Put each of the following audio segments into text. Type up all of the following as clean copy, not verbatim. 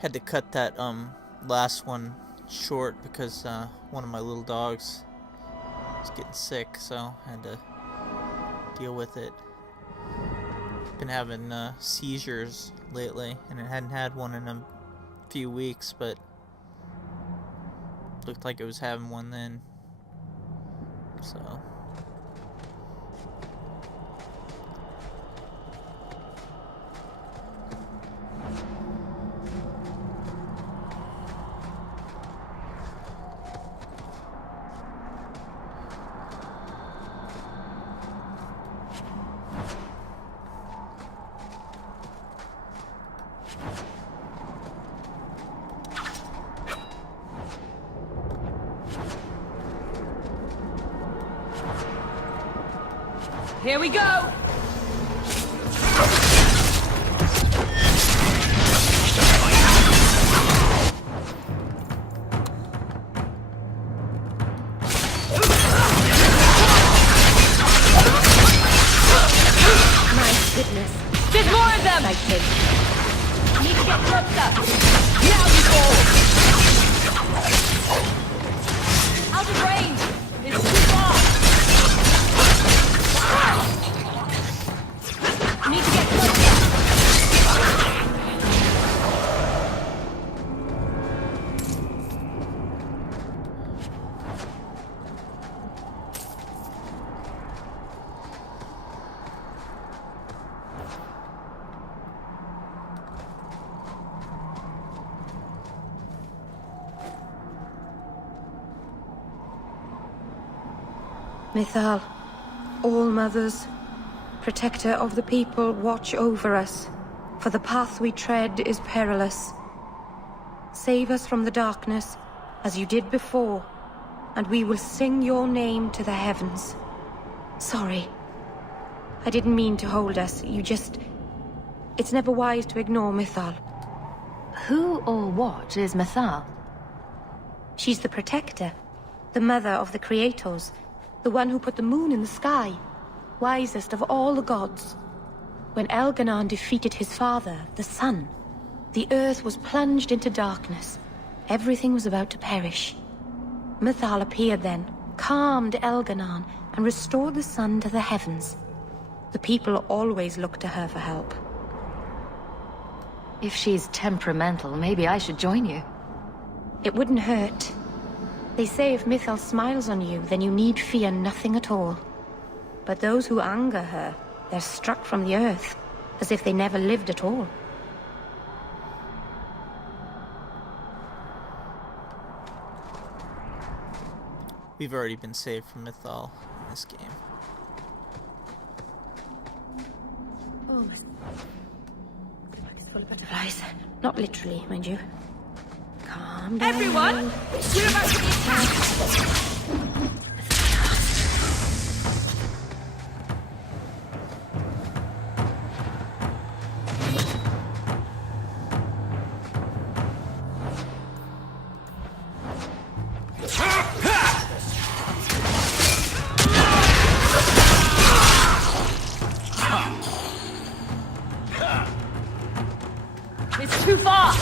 Had to cut that last one short because one of my little dogs was getting sick, so I had to deal with it. Been having seizures lately, and it hadn't had one in a few weeks, but looked like it was having one then. So here we go! My goodness. There's more of them! Exciting. Need to get closer! Now you fall! Out of range! It's too far! Need to get closer! Mythal, All-Mothers, protector of the people, watch over us, for the path we tread is perilous. Save us from the darkness, as you did before, and we will sing your name to the heavens. Sorry. I didn't mean to hold us, It's never wise to ignore Mythal. Who or what is Mythal? She's the protector, the mother of the creators, the one who put the moon in the sky, wisest of all the gods. When Elganon defeated his father, the sun, the earth was plunged into darkness. Everything was about to perish. Mythal appeared then, calmed Elganon, and restored the sun to the heavens. The people always look to her for help. If she's temperamental, maybe I should join you. It wouldn't hurt. They say if Mythal smiles on you, then you need fear nothing at all. But those who anger her, they're struck from the earth, as if they never lived at all. we've already been saved from Mythal in this game. Oh, my... It's full of butterflies. Not literally, mind you. Calm down. Everyone! We're about to be attacked! It's too far!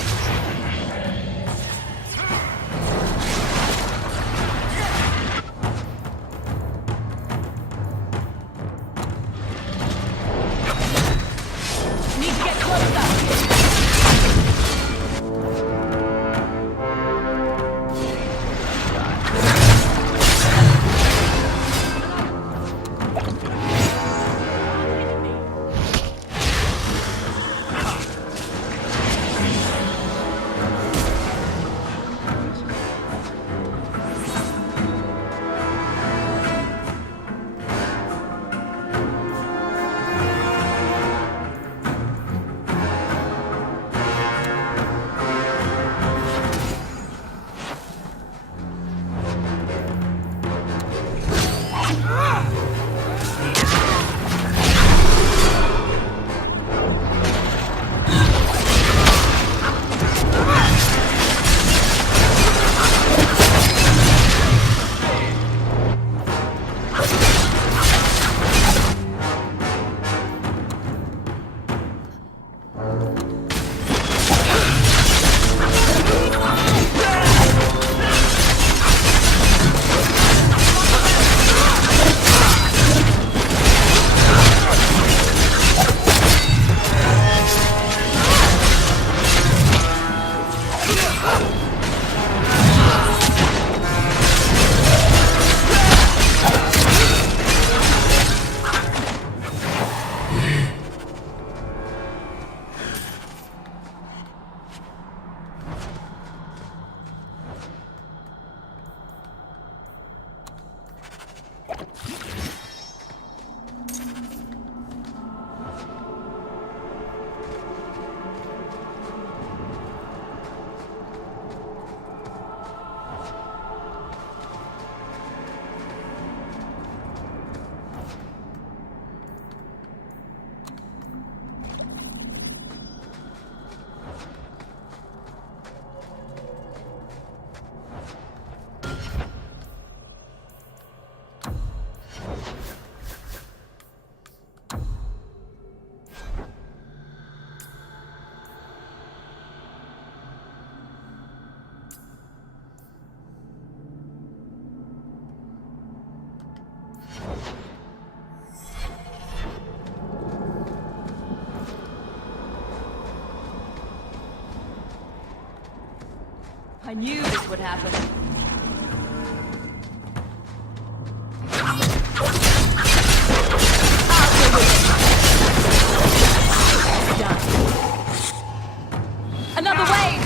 I knew this would happen. Done. Another wave!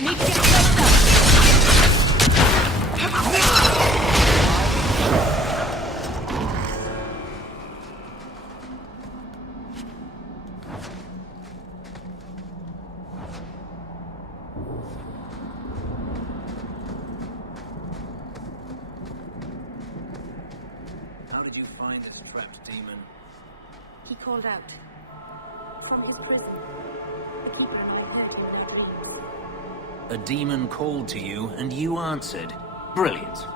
Need to get closer. How did you find this trapped demon? He called out. From his prison. The keeper and I heard him in our dreams. A demon called to you, and you answered. Brilliant.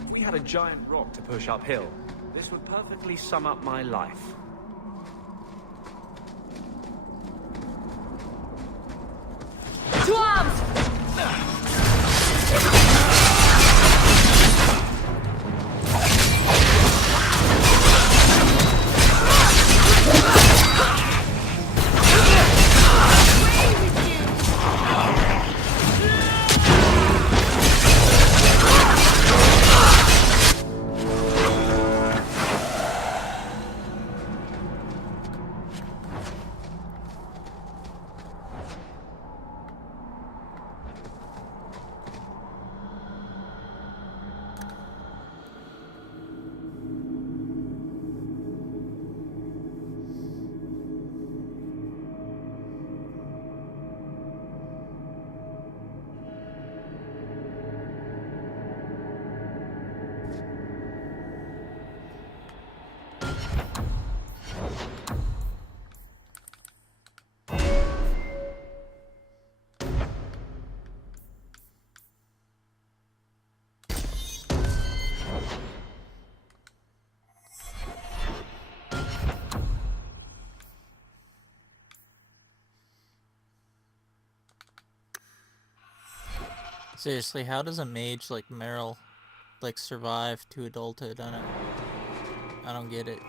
If we had a giant rock to push uphill, this would perfectly sum up my life. To arms! Seriously, how does a mage like Merrill, like, survive to adulthood? I don't get it.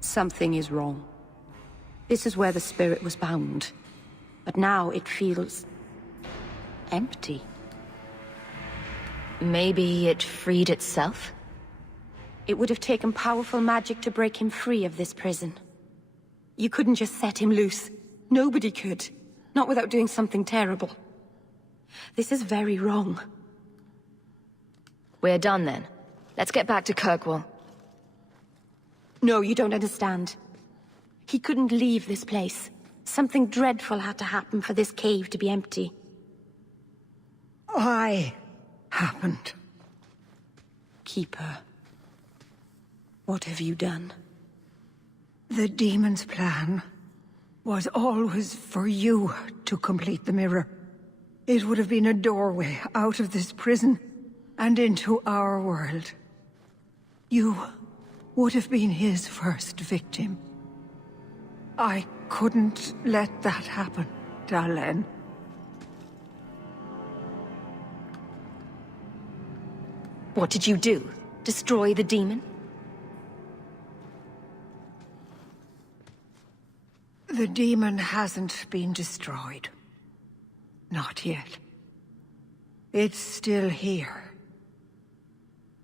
Something is wrong. This is where the spirit was bound. But now it feels... empty. Maybe it freed itself? It would have taken powerful magic to break him free of this prison. You couldn't just set him loose. Nobody could. Not without doing something terrible. This is very wrong. We're done then. Let's get back to Kirkwall. No, you don't understand. He couldn't leave this place. Something dreadful had to happen for this cave to be empty. Why happened? Keeper. What have you done? The demon's plan was always for you to complete the mirror. It would have been a doorway out of this prison and into our world. You would have been his first victim. I couldn't let that happen, Dalish. What did you do? Destroy the demon? The demon hasn't been destroyed. Not yet. It's still here.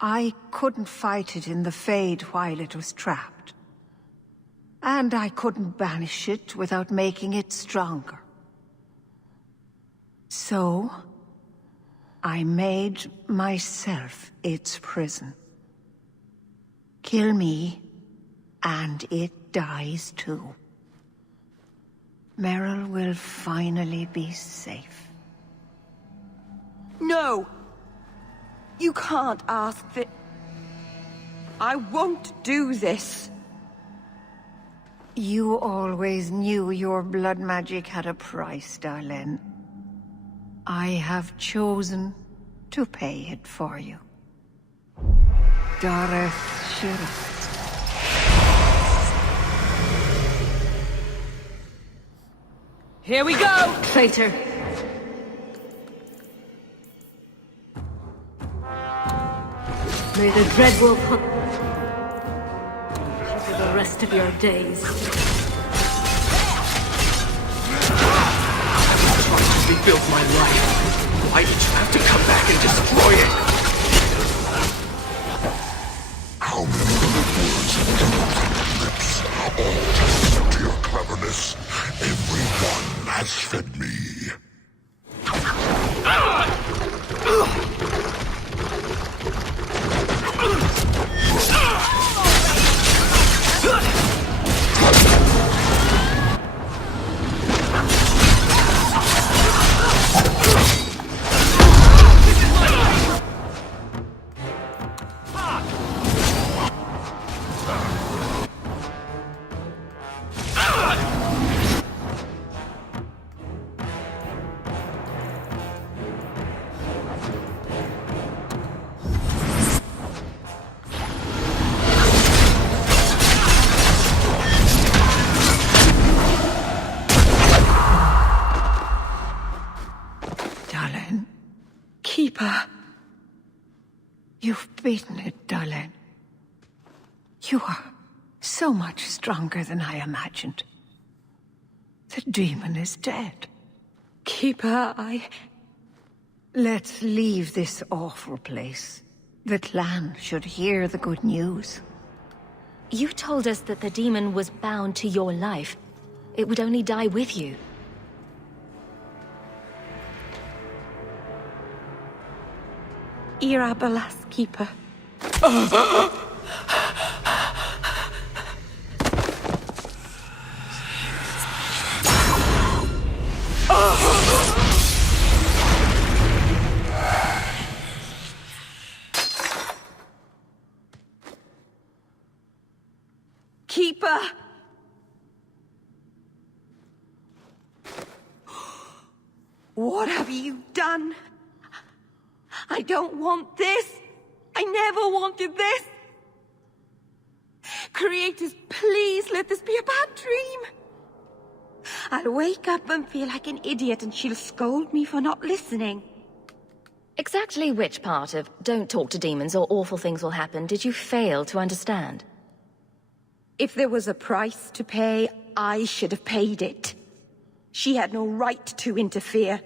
I couldn't fight it in the Fade while it was trapped. And I couldn't banish it without making it stronger. So, I made myself its prison. Kill me, and it dies too. Merrill will finally be safe. No! You can't ask that... I won't do this. You always knew your blood magic had a price, darling. I have chosen to pay it for you. Dareth Shira. Here we go! Traitor! May the Dreadwolf hunt for the rest of your days. Rebuilt my life. Why did you have to come back and destroy it? How many words have come out of your lips? All testament to your cleverness. Everyone has fed me. Keeper. You've beaten it, darling. You are so much stronger than I imagined. The demon is dead. Keeper, Let's leave this awful place. The clan should hear the good news. You told us that the demon was bound to your life. It would only die with you. Irabalas, Keeper. Keeper! What have you done? I don't want this. I never wanted this. Creators, please let this be a bad dream. I'll wake up and feel like an idiot and she'll scold me for not listening. Exactly which part of "don't talk to demons or awful things will happen" did you fail to understand? If there was a price to pay, I should have paid it. She had no right to interfere.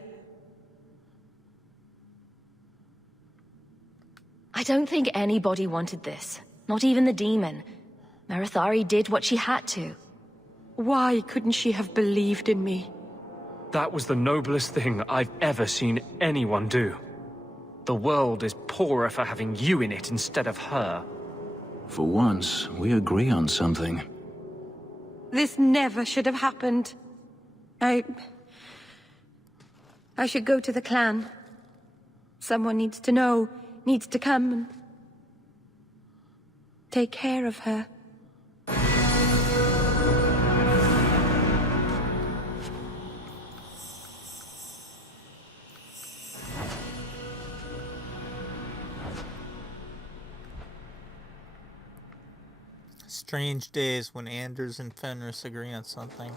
I don't think anybody wanted this. Not even the demon. Merithari did what she had to. Why couldn't she have believed in me? That was the noblest thing I've ever seen anyone do. The world is poorer for having you in it instead of her. For once, we agree on something. This never should have happened. I should go to the clan. Someone needs to know, needs to come and take care of her. Strange days when Anders and Fenris agree on something.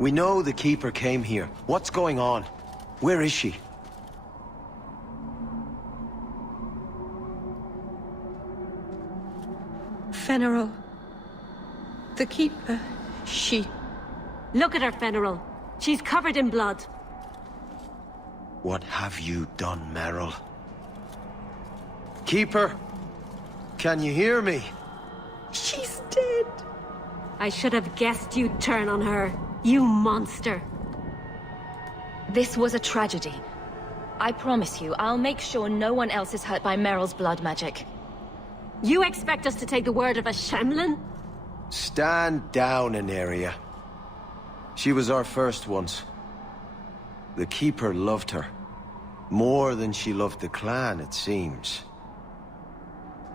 We know the Keeper came here. What's going on? Where is she? Fenriel. The Keeper, she... Look at her, Fenriel. She's covered in blood. What have you done, Merrill? Keeper? Can you hear me? She's dead. I should have guessed you'd turn on her. You monster. This was a tragedy. I promise you, I'll make sure no one else is hurt by Merrill's blood magic. You expect us to take the word of a Shemlin? Stand down, Aneria. She was our first once. The Keeper loved her. More than she loved the clan, it seems.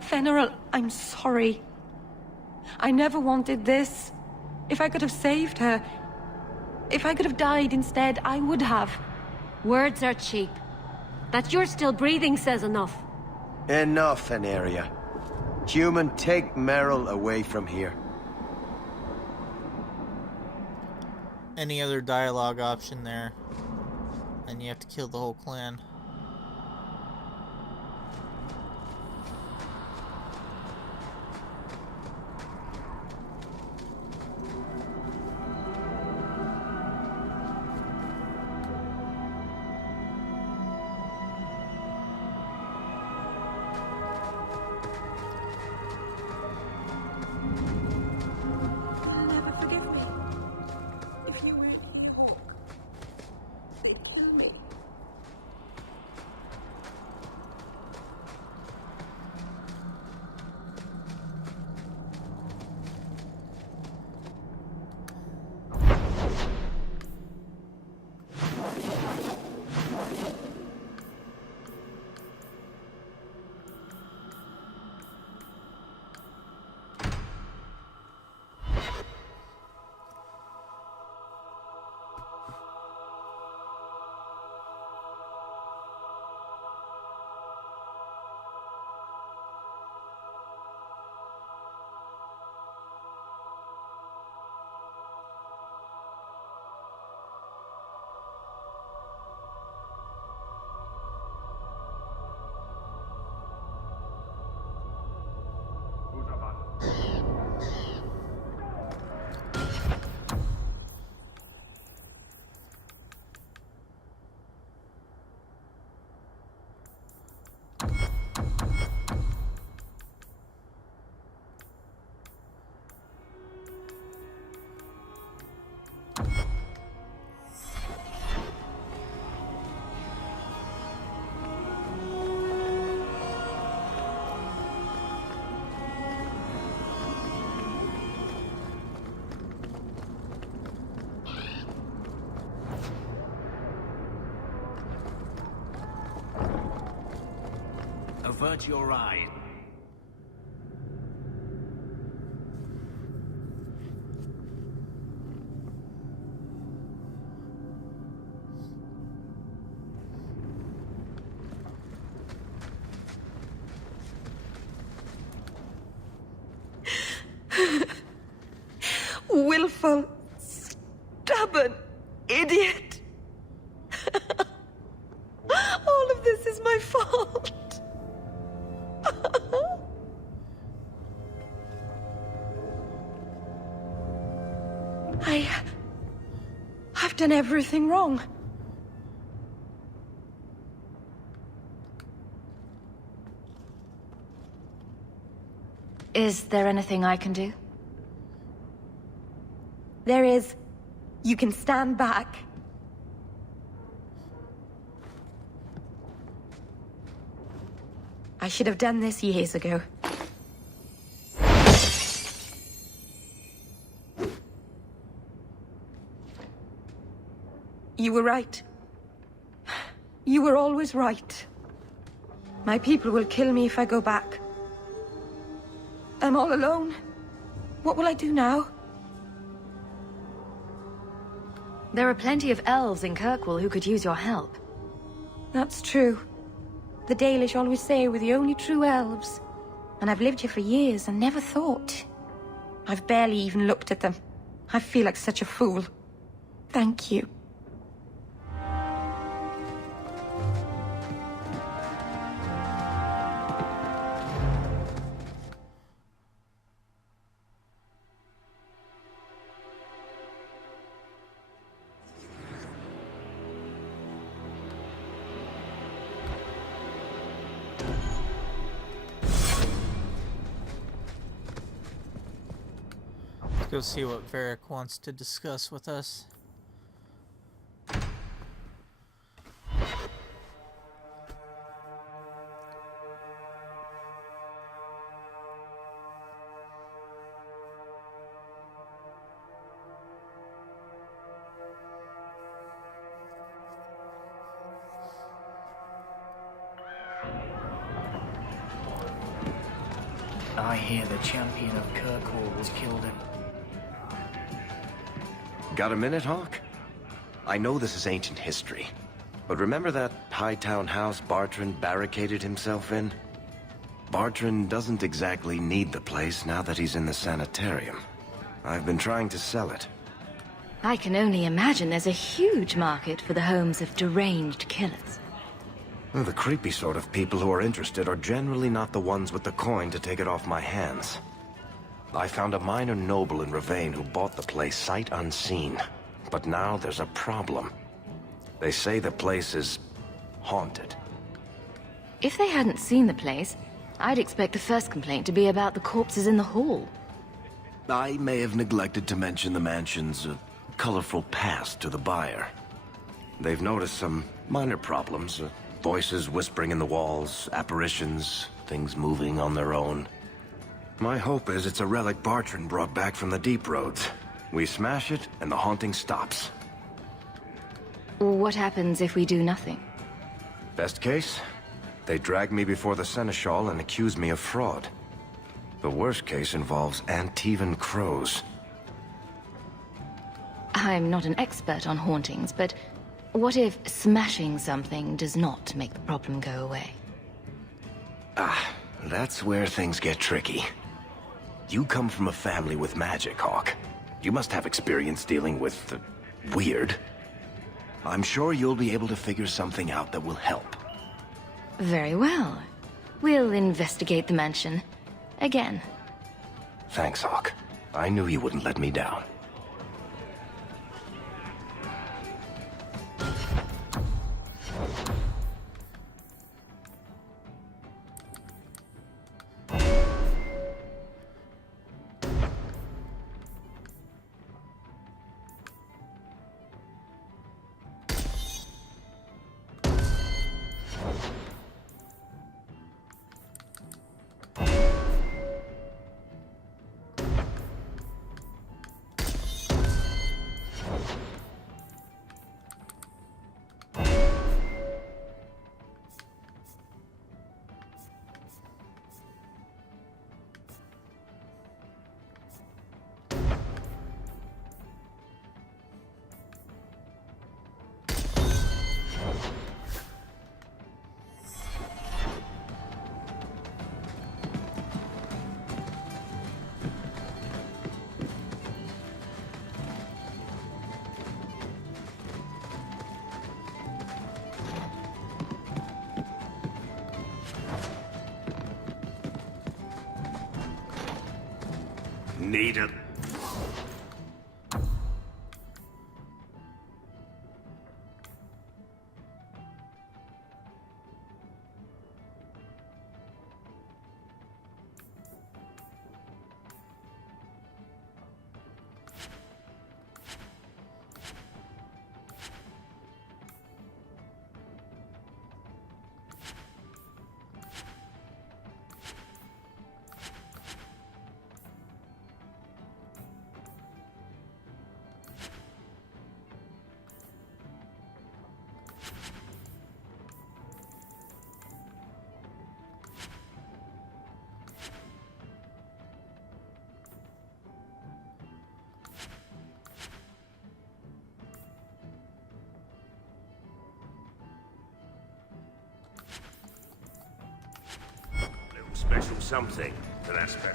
Fenriel, I'm sorry. I never wanted this. If I could have saved her, if I could have died instead, I would have. Words are cheap. That you're still breathing says enough. Enough, Aneria. Human, take Merrill away from here. Any other dialogue option there, and you have to kill the whole clan. You'll never forgive me. If you really Hawke, they'd kill me. Avert your eye. Willful, stubborn idiot. All of this is my fault. I've done everything wrong. Is there anything I can do? There is. You can stand back. I should have done this years ago. You were right. You were always right. My people will kill me if I go back. I'm all alone. What will I do now? There are plenty of elves in Kirkwall who could use your help. That's true. The Dalish always say we're the only true elves. And I've lived here for years and never thought. I've barely even looked at them. I feel like such a fool. Thank you. Go see what Varric wants to discuss with us. I hear the champion of Kirkwall was killed in... Got a minute, Hawke? I know this is ancient history, but remember that Hightown house Bartrand barricaded himself in? Bartrand doesn't exactly need the place now that he's in the sanitarium. I've been trying to sell it. I can only imagine there's a huge market for the homes of deranged killers. Well, the creepy sort of people who are interested are generally not the ones with the coin to take it off my hands. I found a minor noble in Ravane who bought the place sight unseen. But now there's a problem. They say the place is haunted. If they hadn't seen the place, I'd expect the first complaint to be about the corpses in the hall. I may have neglected to mention the mansion's colorful past to the buyer. They've noticed some minor problems. Voices whispering in the walls, apparitions, things moving on their own. My hope is it's a relic Bartrand brought back from the Deep Roads. We smash it, and the haunting stops. What happens if we do nothing? Best case, they drag me before the Seneschal and accuse me of fraud. The worst case involves Antivan crows. I'm not an expert on hauntings, but what if smashing something does not make the problem go away? That's where things get tricky. You come from a family with magic, Hawke. You must have experience dealing with the weird. I'm sure you'll be able to figure something out that will help. Very well. We'll investigate the mansion. Again. Thanks, Hawke. I knew you wouldn't let me down. Need it. Special something to that spell.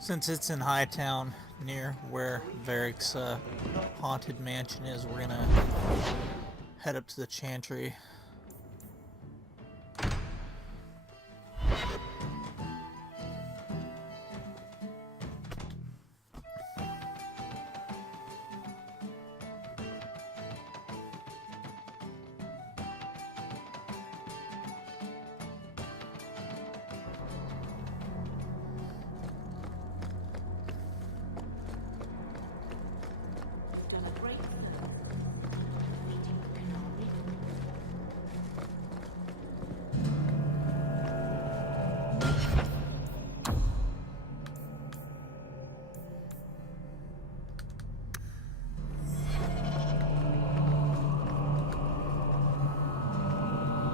Since it's in Hightown, near where Varric's haunted mansion is, we're gonna head up to the Chantry.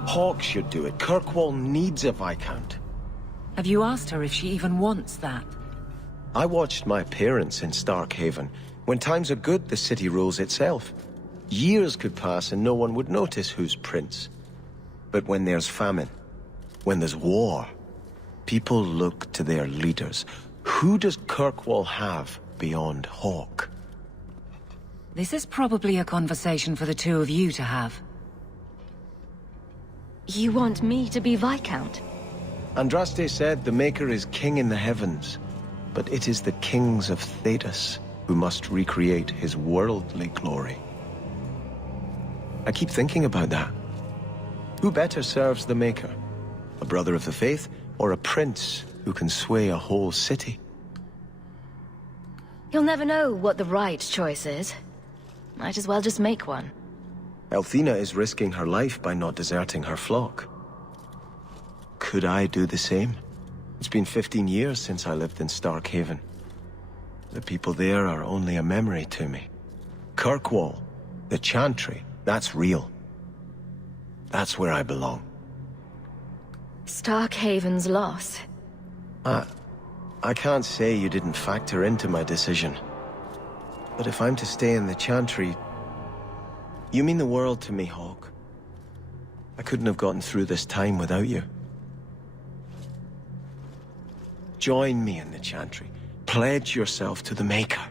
Hawke should do it. Kirkwall needs a Viscount. Have you asked her if she even wants that? I watched my parents in Starkhaven. When times are good, the city rules itself. Years could pass and no one would notice who's prince. But when there's famine, when there's war, people look to their leaders. Who does Kirkwall have beyond Hawke? This is probably a conversation for the two of you to have. You want me to be Viscount? Andraste said the Maker is king in the heavens, but it is the kings of Thedas who must recreate his worldly glory. I keep thinking about that. Who better serves the Maker? A brother of the faith, or a prince who can sway a whole city? You'll never know what the right choice is. Might as well just make one. Althena is risking her life by not deserting her flock. Could I do the same? It's been 15 years since I lived in Starkhaven. The people there are only a memory to me. Kirkwall, the Chantry, that's real. That's where I belong. Starkhaven's loss. I can't say you didn't factor into my decision. But if I'm to stay in the Chantry, you mean the world to me, Hawke. I couldn't have gotten through this time without you. Join me in the Chantry. Pledge yourself to the Maker.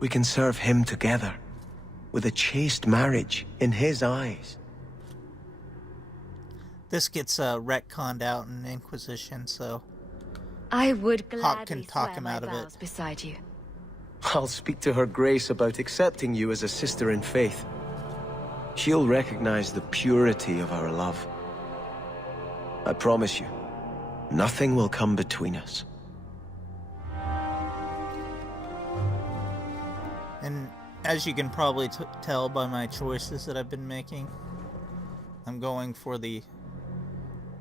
We can serve him together, with a chaste marriage in his eyes. This gets retconned out in Inquisition, so I would Hawke gladly can talk swear him my out of it. vows beside you. I'll speak to her Grace about accepting you as a sister in faith. She'll recognize the purity of our love. I promise you, nothing will come between us. And as you can probably tell by my choices that I've been making, I'm going for the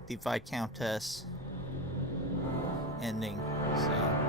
Viscountess ending, so...